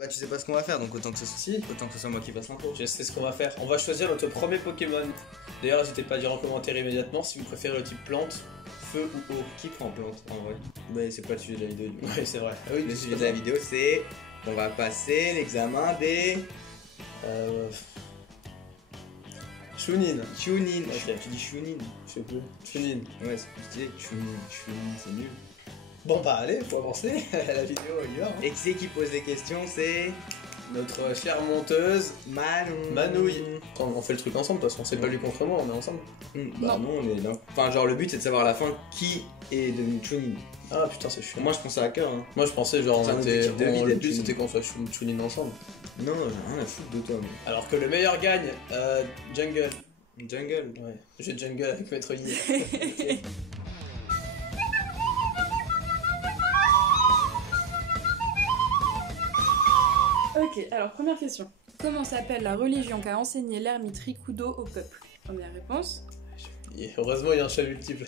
Bah tu sais pas ce qu'on va faire donc autant que ce soit moi qui fasse l'intro. Je sais ce qu'on va faire. On va choisir notre premier Pokémon. D'ailleurs, n'hésitez pas à dire en commentaire immédiatement si vous préférez le type plante, feu ou eau. Qui prend plante en vrai? Bah c'est pas le sujet de la vidéo du coup. Ouais, c'est vrai. Ah oui, le sujet de la vidéo c'est qu'on va passer l'examen des... Chunin. Chunin. Ok. Tu dis Chunin? Je sais plus. Chunin. Ouais, c'est plus stylé. Chunin, c'est nul. Bon bah allez, faut avancer. La vidéo, il y va. Et qui c'est qui pose des questions? C'est... Notre chère monteuse, Manouille. On fait le truc ensemble parce qu'on s'est pas lu contre moi, on est ensemble. Bah non, on est là. Enfin genre le but c'est de savoir à la fin qui est devenu Chunin. Ah putain, c'est chiant. Moi je pensais à cœur hein. Moi je pensais genre C'est un objectif de vie le d'être but Chunin. c'était qu'on soit Chunin ensemble. Non, j'ai rien à foutre de toi. Mais... Alors que le meilleur gagne, Jungle. Jungle. Ouais, j'ai Jungle avec Maître Yi. Ok, alors première question. Comment s'appelle la religion qu'a enseigné l'ermite Rikudo au peuple? Première réponse. Heureusement, il y a un chat multiple.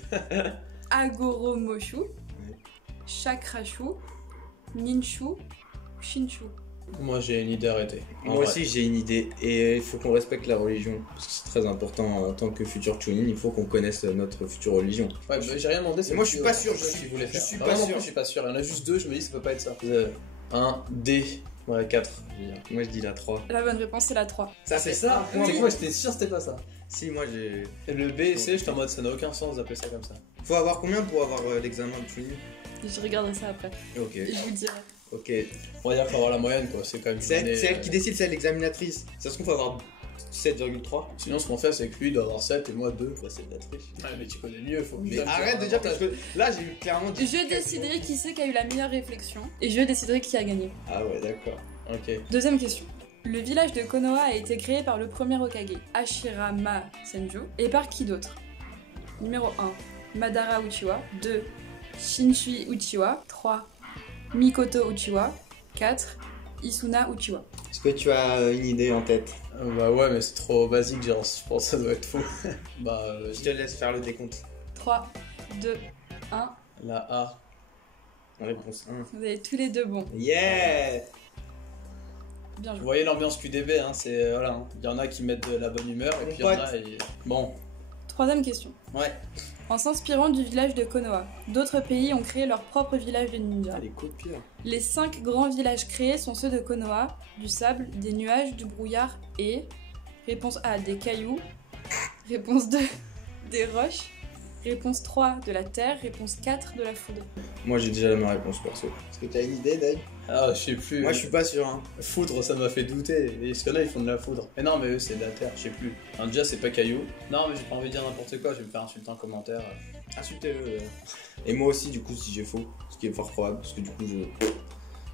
Agoromoshu, Chakrashu, Ninshu, Shinshu. Moi j'ai une idée arrêtée. Moi aussi j'ai une idée et il faut qu'on respecte la religion parce que c'est très important en tant que futur Chunin, il faut qu'on connaisse notre future religion. Ouais, bah, j'ai rien demandé. Moi je suis pas sûr, je suis pas Vraiment, sûr. Je suis pas sûr. Il y en a juste deux, je me dis ça peut pas être ça. 1, D. Ouais, 4. Moi je dis la 3. La bonne réponse c'est la 3. Ça c'est ça. Tu sais que moi j'étais sûr c'était pas ça. Si moi j'ai... Et le B et C, j'étais en mode ça n'a aucun sens d'appeler ça comme ça. Faut avoir combien pour avoir l'examen de Chunin? Je regarderai ça après. Ok. Et je vous dirai. Ok. On va dire qu'il faut avoir la moyenne quoi, c'est quand même. C'est elle qui décide, c'est l'examinatrice. Ça se trouve faut avoir 7,3. Sinon ce qu'on fait c'est que lui doit avoir 7 et moi 2. Bah c'est de la triche. Ah mais tu connais mieux, faut Mais arrête de dire parce que là j'ai eu clairement dit... Je déciderai qui c'est qui a eu la meilleure réflexion et je déciderai qui a gagné. Ah ouais d'accord. Ok. Deuxième question. Le village de Konoha a été créé par le premier Hokage, Hashirama Senju, et par qui d'autre? Numéro 1, Madara Uchiwa. 2, Shinshui Uchiwa. 3, Mikoto Uchiwa. 4, Isuna Uchiwa. Est-ce que tu as une idée en tête? Bah ouais mais c'est trop basique, genre je pense que ça doit être faux. Bah Je te laisse faire le décompte. 3, 2, 1. la A. Réponse 1. Vous avez tous les deux bons. Yeah! Bien Vous joué. voyez l'ambiance QDB, hein, c'est voilà, hein. Il y en a qui mettent de la bonne humeur et puis il y en a et... Bon, Troisième question. ouais. En s'inspirant du village de Konoha, d'autres pays ont créé leur propre village de ninja. Allez, copie. Les 5 grands villages créés sont ceux de Konoha, du sable, des nuages, du brouillard et... Réponse A, des cailloux. Réponse 2, des roches. Réponse 3, de la terre. Réponse 4, de la foudre. Moi j'ai déjà ma réponse perso. Est-ce que tu as une idée, Dave? Ah, je sais plus. Moi je suis pas sûr. Hein. Foudre, ça m'a fait douter. Et ce là ils font de la foudre. Mais non, mais eux, c'est de la terre, je sais plus. Alors, déjà, c'est pas caillou. Non, mais j'ai pas envie de dire n'importe quoi, je vais me faire insulter en commentaire. Insultez-le. Et moi aussi, du coup, si j'ai faux, ce qui est fort probable, parce que du coup, je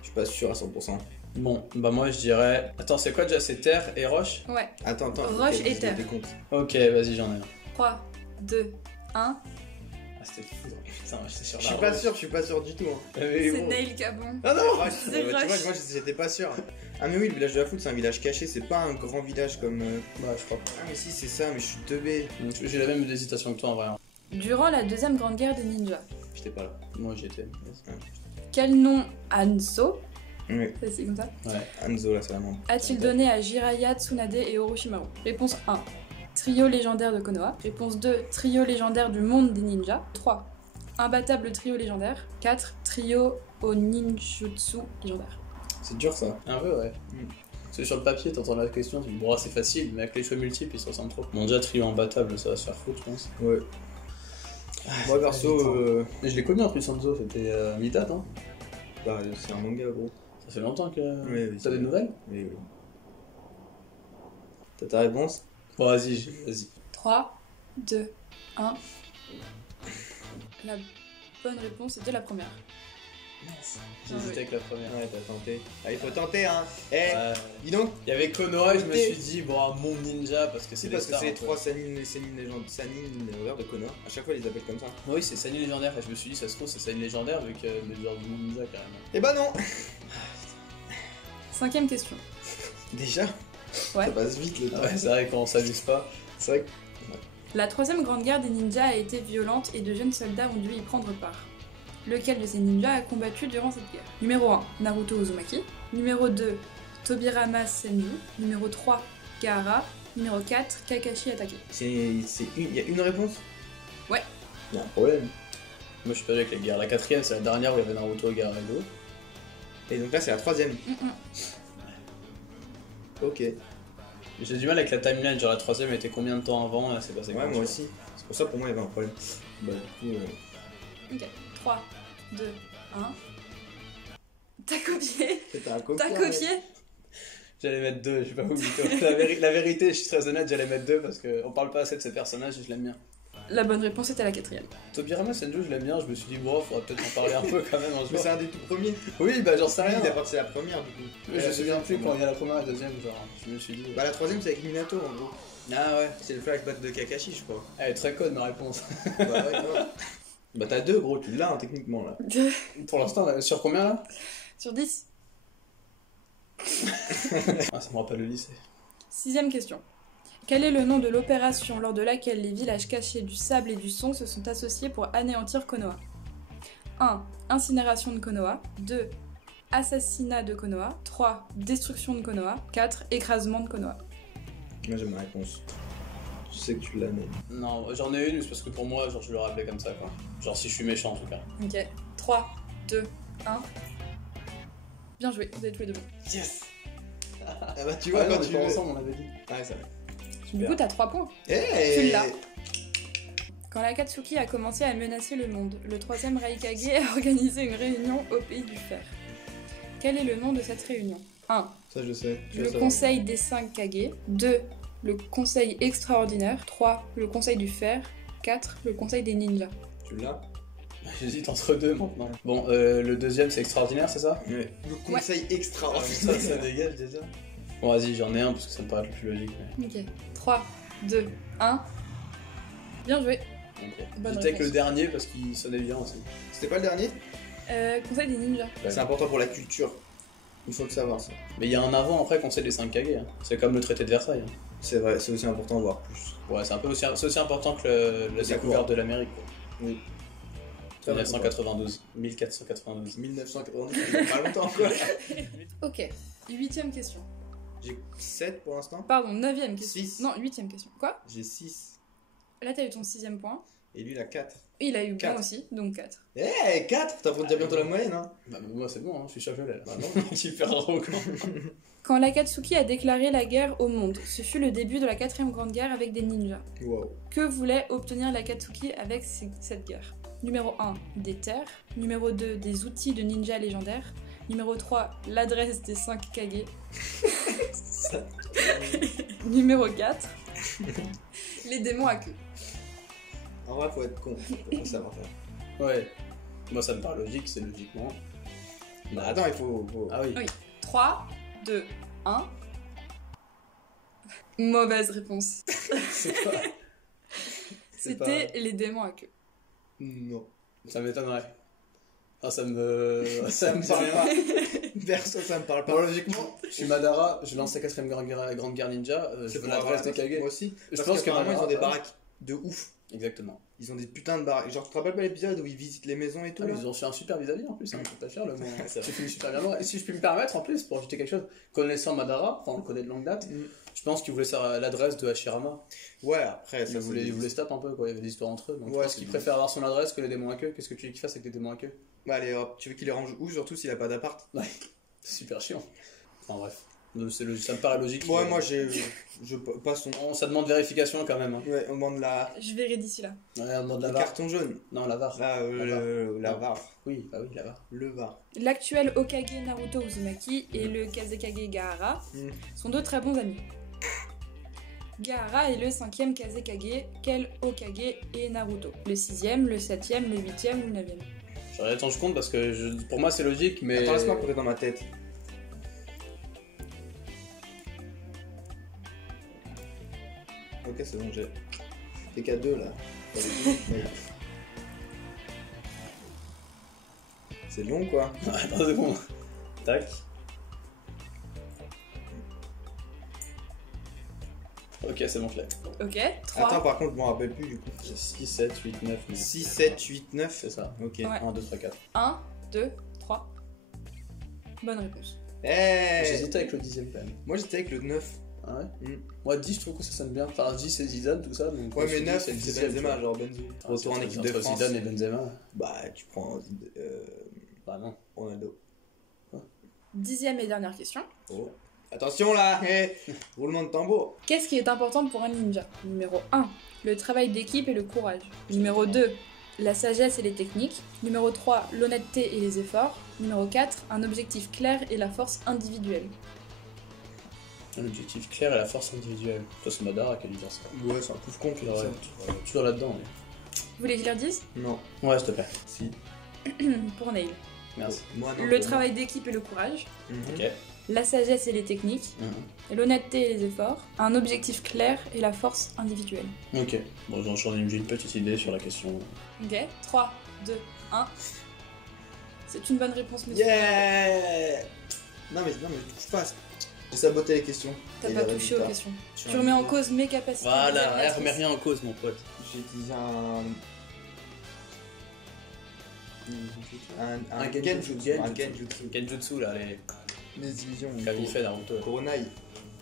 suis pas sûr à 100%. Bon, bah moi, je dirais. Attends, c'est quoi déjà? C'est terre et roche? Ouais. Attends. Roche et terre. Ok, vas-y, j'en ai un. 3, 2, 1. Ah, c'était le foudre. Putain, j'étais sur Je la suis pas roche. sûr, je suis pas sûr du tout. Hein. Mais C'est bon. Nail Cabon. Ah non! Roche, C'est tu vois, Roche. moi j'étais pas sûr. Ah, mais oui, le village de la foot, c'est un village caché, c'est pas un grand village comme. Bah, je crois pas. Ah, mais si, c'est ça, mais je suis teubé. Donc, j'ai la même hésitation que toi en vrai. Hein. Durant la deuxième grande guerre des ninjas, J'étais pas là. Moi, j'y étais. quel nom Hanzo, Oui, c'est comme ça, Ouais. Hanzo, là, c'est la main. a-t-il donné à Jiraiya, Tsunade et Orochimaru? Réponse 1, trio légendaire de Konoha. Réponse 2, trio légendaire du monde des ninjas. 3, imbattable trio légendaire. 4, trio au ninjutsu légendaire. C'est dur ça. Un peu, ouais. C'est sur le papier, t'entends la question, tu dis bon, c'est facile, mais avec les choix multiples, ils se ressemblent trop. Bon, déjà, trio imbattable, ça va se faire foutre, je pense. Ouais. Moi perso, Mais je l'ai connu en plus, Hanzo, c'était mi-date, hein. bah, c'est un manga gros. Ça fait longtemps que. Oui, T'as des nouvelles? Oui. T'as ta réponse? Bon, vas-y, vas-y. 3, 2, 1. La bonne réponse était la première. J'ai hésité avec la première. Ouais, t'as tenté. Ah, il faut tenter, hein. Eh, Ouais. dis donc. Il y avait Konoha et je me suis dit, bon, un monde ninja parce que C'est c'est parce des que stars, c'est les un peu. 3 Sannin légendaires de Konoha. À chaque fois, ils les appellent comme ça. Oui, c'est Sannin légendaire. Et je me suis dit, ça se trouve, c'est Sannin légendaire vu que le genre du monde ninja carrément. Eh bah non. Cinquième question. Déjà. Ouais. Ça passe vite le temps. Ouais, c'est vrai qu'on s'amuse pas. C'est vrai que... La troisième grande guerre des ninjas a été violente et de jeunes soldats ont dû y prendre part. Lequel de ces ninjas a combattu durant cette guerre? Numéro 1, Naruto Uzumaki. Numéro 2, Tobirama Senju. Numéro 3, Gaara. Numéro 4, Kakashi Attaqué. Il y a une réponse? Ouais. Il y a un problème. Moi je suis pas avec les guerres. La quatrième, c'est la dernière où il y avait Naruto, Garaido. Et donc là, c'est la troisième. Ok. J'ai du mal avec la timeline, genre la troisième était combien de temps avant, là c'est passé Ouais, quand moi aussi. C'est pour ça, pour moi, il y avait un problème. Bah, du coup. Ok, 3, 2, 1. T'as copié. T'as T'as copié. J'allais mettre 2, je sais pas où du tout. La vérité, je suis très honnête, j'allais mettre 2 parce qu'on parle pas assez de ces personnages et je l'aime bien. La bonne réponse était la quatrième. Tobirama Senju, je l'aime bien, je me suis dit, bon, faudrait peut-être en parler un peu quand même un jour. Mais c'est un des tout premiers. Oui, bah j'en sais rien. Il a parti la première, du coup. Mais je me souviens plus quand il y a la première et la deuxième, genre, je me suis dit. Bah, la troisième, c'est avec Minato, en gros. Ah ouais, C'est le flashback de Kakashi, je crois. elle est très conne ma réponse. Bah, ouais, ouais. Bah, t'as 2, gros, tu l'as, hein, techniquement, là. Pour l'instant, on est sur combien là? Sur 10. Ah, ça me rappelle le lycée. 6ème question. Quel est le nom de l'opération lors de laquelle les villages cachés du sable et du son se sont associés pour anéantir Konoha? 1. Incinération de Konoha. 2. Assassinat de Konoha. 3. Destruction de Konoha. 4. Écrasement de Konoha. Moi, j'ai ma réponse. Je sais que tu l'as, mais. Non, j'en ai une, mais c'est parce que pour moi, genre, je le rappelais comme ça, quoi. Genre, si je suis méchant en tout cas. Ok. 3, 2, 1. Bien joué, vous avez tous les deux bons. Yes! Ah bah, tu vois, Ah, non, quand on tu est pas veux. ensemble, on avait dit. Ouais, ça va. Du coup, t'as 3 points. Hey! Tu l'as. Quand l'Akatsuki a commencé à menacer le monde, le 3ème Raikage a organisé une réunion au Pays du Fer. Quel est le nom de cette réunion? 1. Ça, je sais. Tu Le vas savoir. Conseil des 5 Kage. 2. Le Conseil extraordinaire. 3. Le Conseil du Fer. 4. Le Conseil des ninjas. Tu l'as? J'hésite entre deux maintenant. Bon, le deuxième, c'est extraordinaire, c'est ça? Ouais. Le conseil extra. Ça dégage déjà. Bon, vas-y, j'en ai un parce que ça me paraît le plus logique. Mais... Ok. 3, 2, 1. Bien joué. Okay. Bonne J'étais avec réponse. le dernier parce qu'il sonnait bien aussi. C'était pas le dernier? Conseil des ninjas. Ouais. C'est important pour la culture. Il faut le savoir, ça. Mais il y a un avant-après Conseil des 5 Kage. Hein. C'est comme le traité de Versailles. Hein. C'est vrai, c'est aussi important, voire plus. Ouais, c'est un peu aussi, c'est aussi important que la C'est découverte court. de l'Amérique. Quoi. Oui. 1992. 1492. 1992, ça fait pas longtemps, quoi. Ok. 8ème question. J'ai 7 pour l'instant. Pardon, 9ème question. Six. Non, 8ème question. Quoi? J'ai 6. Là, t'as eu ton 6ème point. Et lui, il a 4. Et il a eu point Quatre. aussi, donc 4. Eh, 4! T'apprends déjà bientôt la moyenne, hein. Bah, moi, c'est bon, hein, je suis sûr que je l'ai là. Bah, non, super arrogant. Quand l'Akatsuki a déclaré la guerre au monde, ce fut le début de la 4ème grande guerre avec des ninjas. Wow. Que voulait obtenir l'Akatsuki avec cette guerre? Numéro 1, des terres. Numéro 2, des outils de ninja légendaires. Numéro 3, l'adresse des 5 Kage. Numéro 4, les démons à queue. En vrai, faut être con. Faut savoir ça. Ouais. Moi, ça me paraît logique, c'est logiquement. Bah, attends, il faut. Ah oui. Oui. 3, 2, 1. Mauvaise réponse. C'est quoi? C'était les démons à queue. Non. Ça m'étonnerait. Ah, ça me parle pas. Perso, ça me parle pas. Bon, logiquement, je suis Madara, je lance la 4ème grande guerre ninja, je C'est veux pour l'adresse des Kage. Moi aussi. Je Parce pense que que apparemment, ils Madara, ont des ouais. baraques de ouf. Exactement. Ils ont des putains de baraques. Genre, tu te rappelles pas l'épisode où ils visitent les maisons et tout Ah, là mais ils ont reçu un super vis-à-vis en plus, hein, faut pas faire le mot. C'est Tu finis super bien loin. Et si je puis me permettre en plus, pour ajouter quelque chose, connaissant Madara, enfin on le connaît de longue date, je pense qu'il voulait savoir l'adresse de Hashirama. Ouais, après, Il ça voulait se taper un peu, quoi. Il y avait des histoires entre eux. Donc Ouais, je pense c'est qu'il bien. préfère avoir son adresse que les démons à queue. Qu'est-ce que tu veux qu'il fasse avec des démons à queue? Bah, allez hop, tu veux qu'il les range où, surtout s'il a pas d'appart? C'est super chiant. Enfin bref. Donc, ça me paraît logique. Ouais, moi passons. Ça demande vérification quand même. Hein. Ouais, on demande la. Je verrai d'ici là. Ouais, on demande la Le VAR. carton jaune. Non, la VAR. Là, la Non. VAR. Oui, bah oui, la VAR. Le VAR. L'actuel Hokage Naruto Uzumaki et le Kazekage Gaara sont deux très bons amis. Gaara est le 5ème Kazekage, quel Hokage est Naruto? Le 6ème, le 7ème, le 8ème ou le 9ème? J'aurais attendu compte parce que pour moi c'est logique, mais. Attends, laisse-moi compter dans ma tête. Ok, c'est bon, j'ai. T'es qu'à 2 là. C'est long quoi. Attends, c'est bon. Tac. Ok, c'est bon, je l'ai. Ok, 3. Attends, par contre, je m'en rappelle plus du coup. J'ai 6, 7, 8, 9, 9. 6, 7, 8, 9. C'est ça. Ok. Ouais. 1, 2, 3, 4. 1, 2, 3. Bonne réponse. Eh J'hésitais avec le 10ème quand même. Moi j'étais avec le 9. Ah ouais Mm. Moi 10 je trouve que ça sonne bien. Enfin 10 c'est Zidane tout ça. Donc Ouais, je mais me suis dit, 9 c'est le c'est 10ème, Benzema, tu genre Benzo. vois. Retour en équipe de Entre France. Zidane et Benzema. Bah, tu prends Bah non. Ronaldo. 10e et dernière question. Oh. Attention là, roulement de tambour. Qu'est-ce qui est important pour un ninja? Numéro 1, le travail d'équipe et le courage. Numéro 2, la sagesse et les techniques. Numéro 3, l'honnêteté et les efforts. Numéro 4, un objectif clair et la force individuelle. Un objectif clair et la force individuelle. Ça c'est Madara qui a dû dire ça. Ouais, c'est un pouf con qui dit Ouais, ça. toujours là-dedans. Vous voulez que je le redise? Non. Ouais, s'il te plaît. Si. Pour Neil. Merci. Moi, non, Le pour travail d'équipe et le courage. moi. Mhm. Ok. La sagesse et les techniques. L'honnêteté et les efforts. Un objectif clair et la force individuelle. Ok. Bon, j'ai une petite idée sur la question. Ok, 3, 2, 1. C'est une bonne réponse, monsieur. Yeah. Non mais touche pas. J'ai saboté les questions. T'as Et pas les touché aux résultats. questions. Sur Tu un remets en vidéo. cause mes capacités. Voilà, d'exercice. remets rien en cause, mon pote. J'ai dit un genjutsu. Un genjutsu. Genjutsu, là, Les divisions. comme il fait Naruto. Kuronai.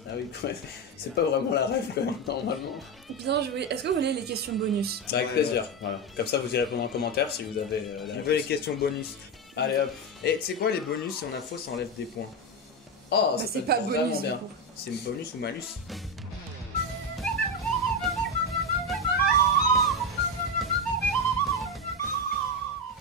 Ah oui, ouais. C'est pas vraiment la rêve, quand même, normalement. Bien joué. Est-ce que vous voulez les questions bonus? Avec Ouais, plaisir. Voilà. Comme ça, vous y répondez en commentaire si vous avez la Je veux les réponse. questions bonus. Allez hop. Et c'est quoi les bonus? Si on a faux, ça enlève des points. Oh, Bah, ça c'est peut pas être bonus vraiment du bien. coup. C'est une bonus ou malus?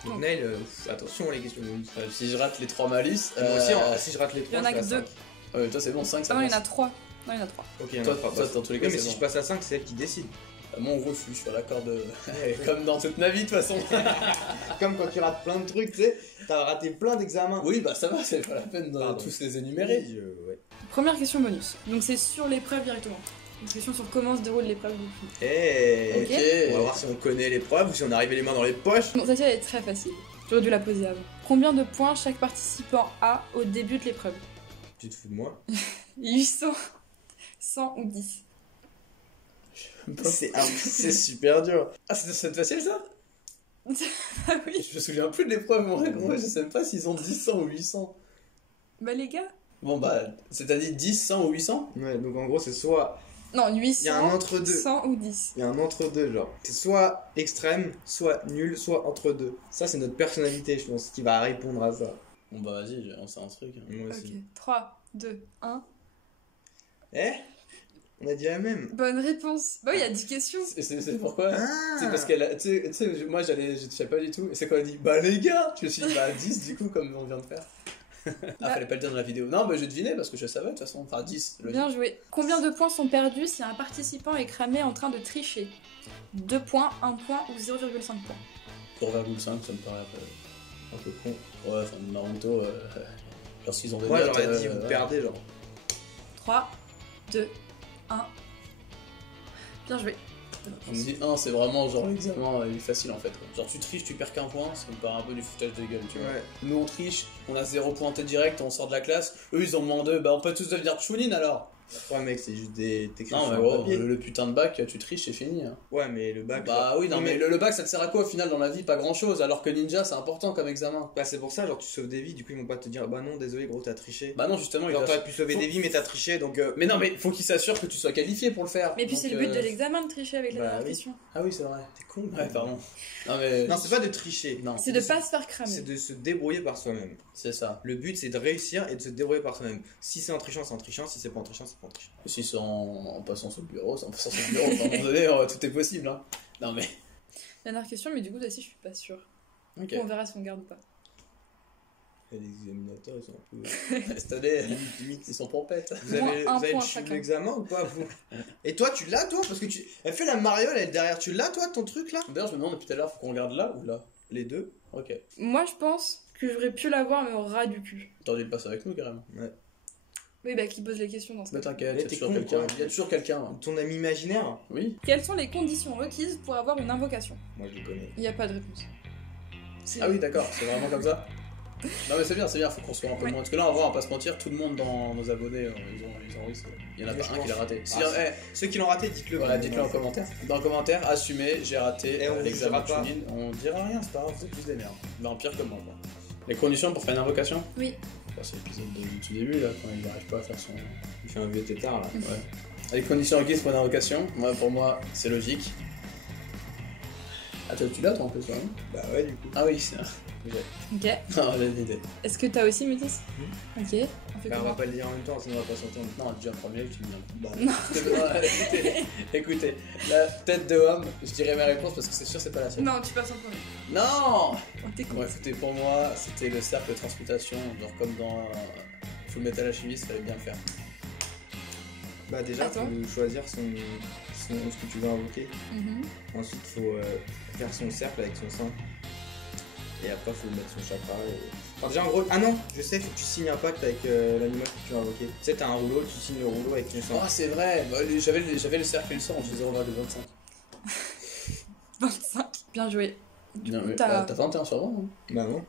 Donc Nail, attention les questions bonus. Si je rate les 3 malus. Moi aussi, si je rate les 3, Il y en a que 2. Toi, c'est bon, 5, Ah ça non, il y en a passe. 3. Non, il y en a 3. Ok, il y en a Toi, trois, toi, passe. dans tous les Oui, cas, mais c'est si bon. je passe à 5, c'est elle qui décide. Moi, en gros, je suis sur l'accord de. Comme dans toute ma vie, de toute façon. Comme quand tu rates plein de trucs, tu sais, t'as raté plein d'examens. Oui, bah ça va, c'est pas la peine de Pardon. tous les énumérer. Ouais. Première question bonus. Donc c'est sur l'épreuve directement. Une question sur comment se déroule l'épreuve du coup. Eh, Ok. on va voir si on connaît l'épreuve ou si on arrive les mains dans les poches. Bon, celle-ci elle est très facile. J'aurais dû la poser avant. Combien de points chaque participant a au début de l'épreuve? Tu te fous de moi? 800, 100 ou 10? C'est super dur. Ah, c'est facile ça? Ah oui. Je me souviens plus de l'épreuve, moi je sais même pas s'ils ont 10, 100 ou 800. Bah les gars. Bon bah, c'est-à-dire 10, 100 ou 800? Ouais, donc en gros, c'est soit. Non, Il y 800, a un entre-deux. 100 ou 10. Il y a un entre-deux, genre. C'est soit extrême, soit nul, soit entre-deux. Ça, c'est notre personnalité, je pense, qui va répondre à ça. Bon bah vas-y, on sait un truc. Moi Ok, aussi. 3, 2, 1. Eh? On a dit la même. Bonne réponse. Bah oui, il y a 10 questions. C'est pourquoi? Ah. C'est parce qu'elle a. Tu sais, moi je savais pas du tout. Et c'est quand elle dit bah les gars! Je me suis dit bah 10 du coup, comme on vient de faire. Ah, fallait pas le dire dans la vidéo. Non, bah je devinais parce que je savais de toute façon. Enfin 10. logique. Bien joué. Combien de points sont perdus si un participant est cramé en train de tricher? 2 points, 1 point ou 0,5 points? Pour 0,5, ça me paraît Un peu con. Ouais, enfin Naruto, lorsqu'ils ont des Moi, notes, j'aurais dit, vous ouais. perdez, genre. 3, 2, 1. Bien joué. On me dit 1, c'est vraiment genre l'examen il est facile en fait. Genre tu triches, tu perds qu'un point, ça me paraît un peu du foutage de gueule, tu vois. Ouais. Nous on triche, on a 0 point en tête direct, on sort de la classe. Eux ils ont moins 2, bah on peut tous devenir Chunin alors. Ouais, mec, c'est juste des. t'écris Non sur mais un gros, papier. le putain de bac, tu triches, c'est fini. Hein. Ouais, mais le bac. Bah genre- oui, non mais le bac ça te sert à quoi au final dans la vie? Pas grand chose, alors que ninja c'est important comme examen. Bah, c'est pour ça, genre, tu sauves des vies, du coup, ils vont pas te dire, bah non, désolé, gros, t'as triché. Bah non, justement, Genre, il t'aurais pu sauver Faut- des vies, mais t'as triché, donc. Mais non, mais faut qu'il s'assure que tu sois qualifié pour le faire. Mais puis Donc, c'est le but de l'examen de tricher avec la bah dernière oui. question. Ah oui, c'est vrai. T'es con, Ouais, pardon. Non mais. Non, c'est pas de tricher. Non, C'est de pas se faire cramer. C'est de se débrouiller par soi-même. c'est ça. Le but, c'est de réussir et de se débrouiller par soi-même. Si c'est en trichant, c'est en trichant. Si c'est pas en trichant, c'est pas en trichant. Si c'est en passant sur le bureau, c'est en passant sur le bureau. À un moment donné, tout est possible. Hein. Non mais. Dernière question, mais du coup, aussi, je suis pas sûre. Ok. On verra si on garde ou pas. Et les examinateurs, ils sont un peu. Cette année, limite. ils sont pompettes. Vous Moins avez, un vous avez point le chacun. l'examen ou pas, vous? Et toi, tu l'as, toi? Parce que tu. Elle fait la mariole, elle derrière. Tu l'as, toi, ton truc là? D'ailleurs, je me demande depuis tout à l'heure, faut qu'on regarde là ou là? Les deux. Ok. Moi, je pense que j'aurais pu l'avoir, mais au ras du cul. T'aurais dû le passer avec nous carrément. Oui, bah, qui pose les questions dans ce Mais cas. t'inquiète, Mais il y a t'es toujours con, quelqu'un. quoi. Il y a toujours quelqu'un. Hein. Ton ami imaginaire? Oui. Quelles sont les conditions requises pour avoir une invocation? Moi, je le connais. Il n'y a pas de réponse. C'est- Ah oui, d'accord, c'est vraiment comme ça. Non mais c'est bien, faut qu'on soit un peu Ouais. moins. Parce que là, en vrai, on va pas se mentir, tout le monde dans nos abonnés, ils ont réussi. Il y en a Mais pas je un qui pense. l'a raté. Si, Ah, Ceux qui l'ont raté, dites-le. voilà, dites-le en commentaire. Dans le commentaire, assumez, j'ai raté Et on vous l'examen dira pas. Chunin. On dira rien, c'est pas grave, vous êtes plus des merdes. Mais en pire que moi, quoi. Les conditions pour faire une invocation? Oui. crois que c'est l'épisode du tout début, là, quand il n'arrive pas à faire son... Il fait un vieux tétard là. Ouais. Les conditions requises pour une invocation, pour moi, c'est logique. Ah, tu l'as toi en plus, hein? Bah ouais, du coup. Ah oui, c'est vrai. Ok. Non, j'ai une idée. Est-ce que t'as aussi Métis? Ok. On fait Bah, on va comment? pas le dire en même temps, sinon on va pas s'entendre. Non, déjà en premier, tu me dis. Bah, Écoutez, la tête de homme, je dirais ma réponse parce que c'est sûr c'est pas la sienne. Non, tu passes en premier. Non. On t'écoute. Bon, écoutez, pour moi, c'était le cercle de transmutation, genre comme dans Full Metal Alchemist, fallait bien le faire. bah déjà, Attends. faut choisir ce que tu veux invoquer. Mhm. Ensuite, faut faire son cercle avec son sang. Et après, faut mettre son chakra. Enfin, déjà, en gros, ah non, je sais, faut que tu signes un pacte avec l'animal que tu veux invoquer. Tu sais, t'as un rouleau, tu signes le rouleau avec ton sang. Ah, c'est vrai, bah, j'avais le cercle et le sang, je faisais 0,25. 25. Bien joué. Non, mais t'as- t'as 21 sur 20, hein. Bah non.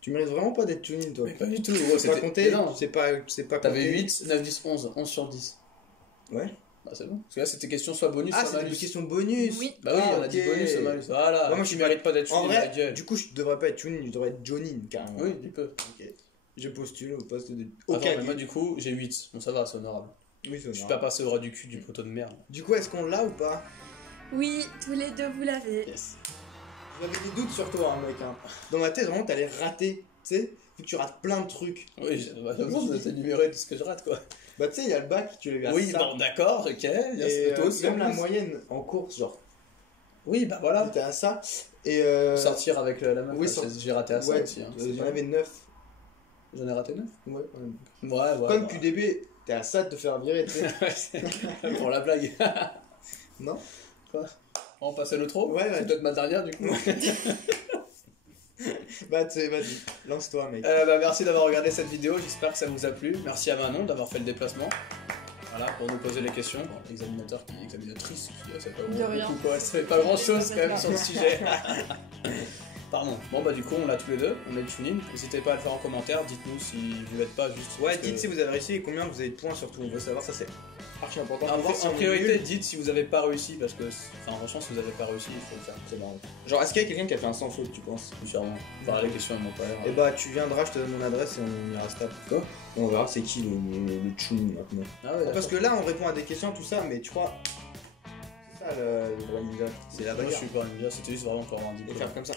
Tu mérites vraiment pas d'être tuning, toi. Mais pas du tout, gros, C'est pas c'était... compté, Non, c'est pas t'avais compté. 8, 9, 10, 11, 11 sur 10. Ouais. Bah c'est bon. Parce que là, c'était question soit bonus, Ah, soit c'est malus. une question de bonus. Oui. Bah oui, Ah, on a dit ok. bonus, soit malus. Voilà, Ouais, moi, je tu suis mérites pas d'être En tuning, ma vrai, gueule. du coup, je devrais pas être tuning, je devrais être Jonin, carrément. Oui, tu peux. Ok. Je postule au poste de. Attends, Ok. mais moi du coup, j'ai 8. Bon, ça va, c'est honorable. Oui, c'est Je suis honorable. pas passé au ras du cul du poteau de merde. Du coup, est-ce qu'on l'a ou pas? Oui, tous les deux vous l'avez. Yes. J'avais des doutes sur toi, hein, mec. Hein. Dans ma tête, vraiment, t'allais rater. Tu sais, vu que tu rates plein de trucs. Oui, j'avoue, c'est numéré tout ce que je rate, quoi. Bah, tu sais, il y a le bac, tu l'as eu à Oui, ça. bon, d'accord, ok. Et Toi aussi, même en la plus. moyenne en course, genre, Oui, bah voilà. t'étais à ça. Et Sortir avec la meuf, oui, ouais, j'ai raté à ça ouais, aussi. Hein. j'en avais 9. J'en ai raté 9. Ouais, Ouais. Comme QDB, t'es à ça de te faire virer, tu sais. Pour la blague. Non? On passe à l'autre. Ouais, C'est peut-être ma dernière, du coup. Bah, tu sais, vas-y, lance-toi, mec. Bah, merci d'avoir regardé cette vidéo, j'espère que ça vous a plu. Merci à Manon d'avoir fait le déplacement. Voilà, pour nous poser les questions. Bon, l'examinatrice qui ça fait De rien. beaucoup, quoi. Ça fait pas grand chose quand même sur le sujet. Pardon. Bon bah du coup on l'a tous les deux, on est le tuning. N'hésitez pas à le faire en commentaire, dites-nous si vous l'êtes pas juste. Ouais, parce que- dites si vous avez réussi et combien vous avez de points surtout. On veut savoir, ça c'est archi important. En, Pour voir si en on est priorité, nul. dites si vous avez pas réussi parce que, enfin franchement si vous avez pas réussi, il faut le faire. C'est marrant. Genre, est-ce qu'il y a quelqu'un qui a fait un sans faute, tu penses? Sûrement. Enfin les questions elles m'ont pas l'air. Et bah, tu viendras, je te donne mon adresse et on ira se taper. Quoi? Et on verra c'est qui le tuning maintenant. Ah ouais, Parce que là, on répond à des questions, tout ça, mais tu crois. C'est ça le droit ninja. C'est la moi je bagarre. suis pas une c'était juste vraiment pour avoir un Et diplôme. faire comme ça.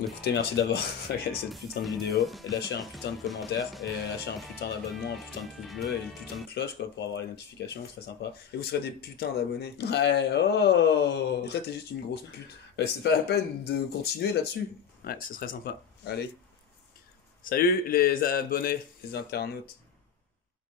Écoutez, merci d'avoir regardé cette putain de vidéo, et lâchez un putain de commentaire, et lâchez un putain d'abonnement, un putain de pouce bleu, et une putain de cloche quoi pour avoir les notifications, c'est très sympa. Et vous serez des putains d'abonnés. Ouais, oh Et toi, t'es juste une grosse pute. C'est pas la peine de continuer là-dessus. Ouais, c'est très sympa. Allez, Salut les abonnés. les internautes.